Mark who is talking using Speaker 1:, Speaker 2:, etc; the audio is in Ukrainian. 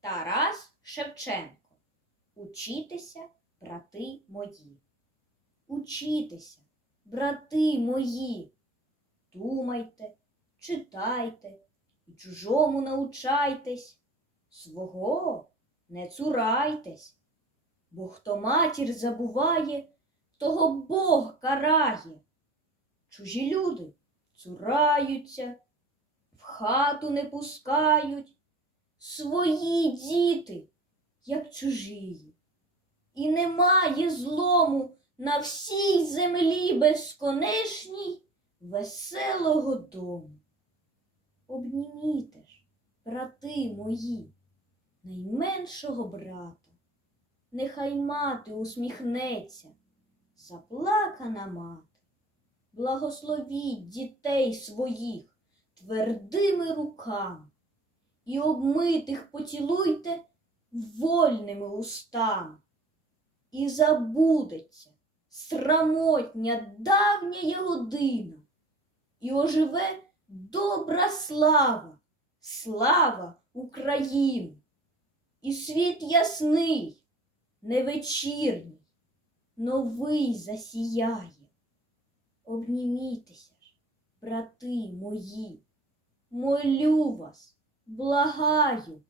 Speaker 1: Тарас Шевченко. Учітеся, брати мої. Учітеся, брати мої. Думайте, читайте і чужому научайтесь. Свого не цурайтесь, бо хто матір забуває, того Бог карає. Чужі люди цураються, в хату не пускають, свої діти, як чужії. І немає злому на всій землі безконечній веселого дому. Обніміте ж, брати мої, найменшого брата. Нехай мати усміхнеться, заплакана мати. Благословіть дітей своїх твердими руками і обмитих поцілуйте вольними устами. І забудеться срамотня давня година, і оживе добра слава, слава України, і світ ясний, невечірній, новий засіяє. Обнімітеся ж, брати мої, молю вас, благаю,